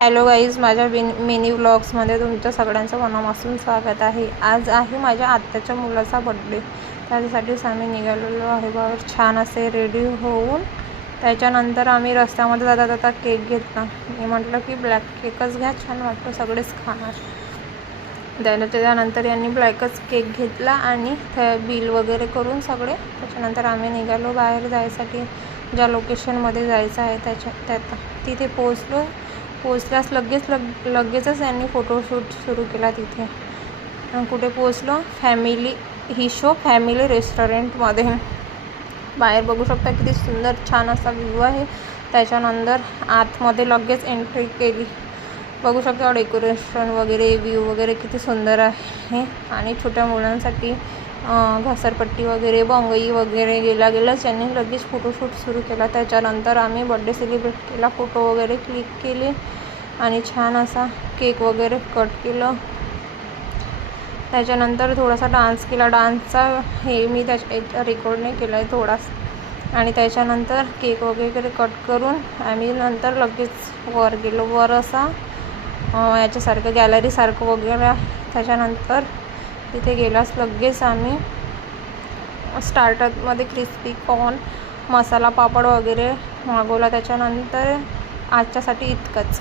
Hello guys, माझ्या mini व्लॉग्समध्ये तुमच्या सगळ्यांचं मनापासून स्वागत आहे. आज आहे माझ्या आत्याच्या मुलाचा बड्डे. त्याच्यासाठीच आम्ही निघालेलो आहे बाहेर छान असे रेडी होऊन. त्याच्यानंतर आम्ही रस्त्यामध्ये जाता जाता केक घेतला. मी म्हटलं की ब्लॅक केकच घ्या, छान वाटतो, सगळेच खाणार. त्यानंतर यांनी ब्लॅकच केक घेतला आणि बिल वगैरे करून सगळे. त्याच्यानंतर आम्ही निघालो बाहेर जायसाठी. ज्या लोकेशनमध्ये जायचं आहे तिथे पोचल्यास लगेचच यांनी फोटोशूट सुरू केला. तिथे कुठे पोचलो, फॅमिली रेस्टॉरंटमध्ये. बाहेर बघू शकता किती सुंदर छान असा व्ह्यू आहे. त्याच्यानंतर आतमध्ये लगेच एंट्री केली. बघू शकता डेकोरेशन वगैरे, व्ह्यू वगैरे किती सुंदर आहे. आणि छोट्या मुलांसाठी घसरपट्टी वगैरे, बंगई वगैरे गेल्याच यांनी लगेच फोटोशूट सुरू केला. त्याच्यानंतर आम्ही बड्डे सेलिब्रेट केला, फोटो वगैरे क्लिक केले आणि छान असा केक वगैरे कट केलं. त्याच्यानंतर थोडासा डान्स केला. डान्सचा हे मी त्याच्या रेकॉर्ड नाही केला आहे थोडासा. आणि त्याच्यानंतर केक वगैरे कट करून आम्ही नंतर लगेच वर गेलो. वर असा याच्यासारखं गॅलरीसारखं वगैरे. त्याच्यानंतर तिथे गेलास लगेच आम्ही स्टार्टरमध्ये क्रिस्पी कॉर्न, मसाला पापड वगैरे मागवला. त्याच्यानंतर आजच्यासाठी इतकंच.